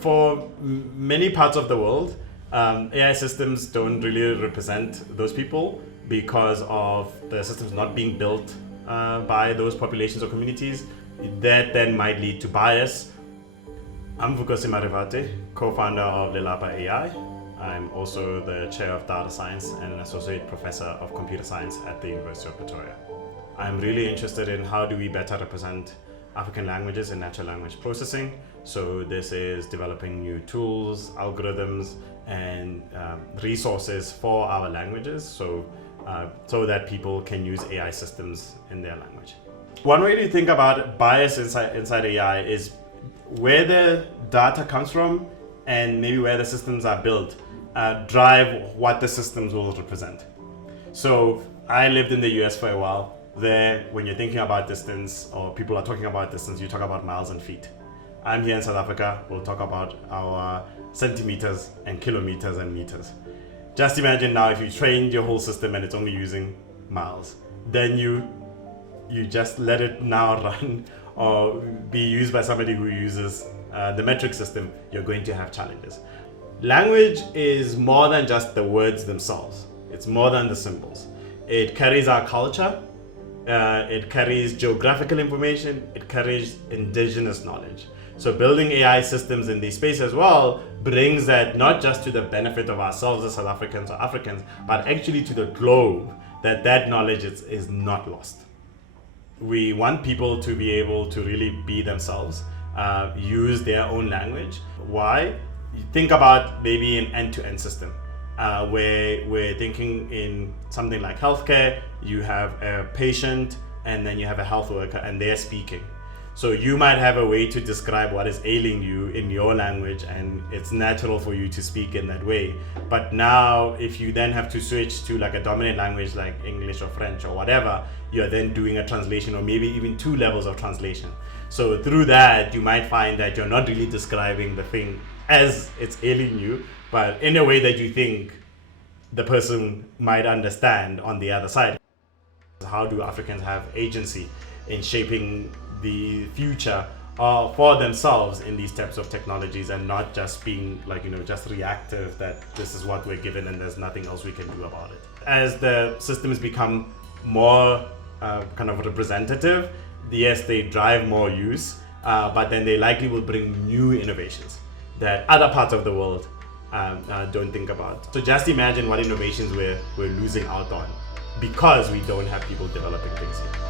for many parts of the world, AI systems don't really represent those people because of the systems not being built by those populations or communities. That then might lead to bias. I'm Vukosi Marivate, co-founder of Lelapa AI. I'm also the chair of data science and an associate professor of computer science at the University of Pretoria. I'm really interested in how do we better represent African languages in natural language processing. So this is developing new tools, algorithms, and resources for our languages so that people can use AI systems in their language. One way to think about bias inside AI is where the data comes from and maybe where the systems are built drive what the systems will represent. So I lived in the US for a while. There, when you're thinking about distance or people are talking about distance, you talk about miles and feet. I'm here in South Africa, we'll talk about our centimeters and kilometers and meters. Just imagine now if you trained your whole system and it's only using miles, then you just let it now run or be used by somebody who uses the metric system, you're going to have challenges. Language is more than just the words themselves. It's more than the symbols. It carries our culture, it carries geographical information, it carries indigenous knowledge. So building AI systems in this space as well brings that not just to the benefit of ourselves as South Africans or Africans, but actually to the globe, that knowledge is not lost. We want people to be able to really be themselves, use their own language. Why? You think about maybe an end-to-end system where we're thinking in something like healthcare, you have a patient and then you have a health worker and they're speaking. So you might have a way to describe what is ailing you in your language and it's natural for you to speak in that way. But now if you then have to switch to like a dominant language like English or French or whatever, you're then doing a translation or maybe even 2 levels of translation. So through that, you might find that you're not really describing the thing as it's ailing you, but in a way that you think the person might understand on the other side. How do Africans have agency in shaping the future for themselves in these types of technologies and not just being like, just reactive that this is what we're given and there's nothing else we can do about it. As the systems become more kind of representative, yes, they drive more use, but then they likely will bring new innovations that other parts of the world don't think about. So just imagine what innovations we're losing out on because we don't have people developing things here.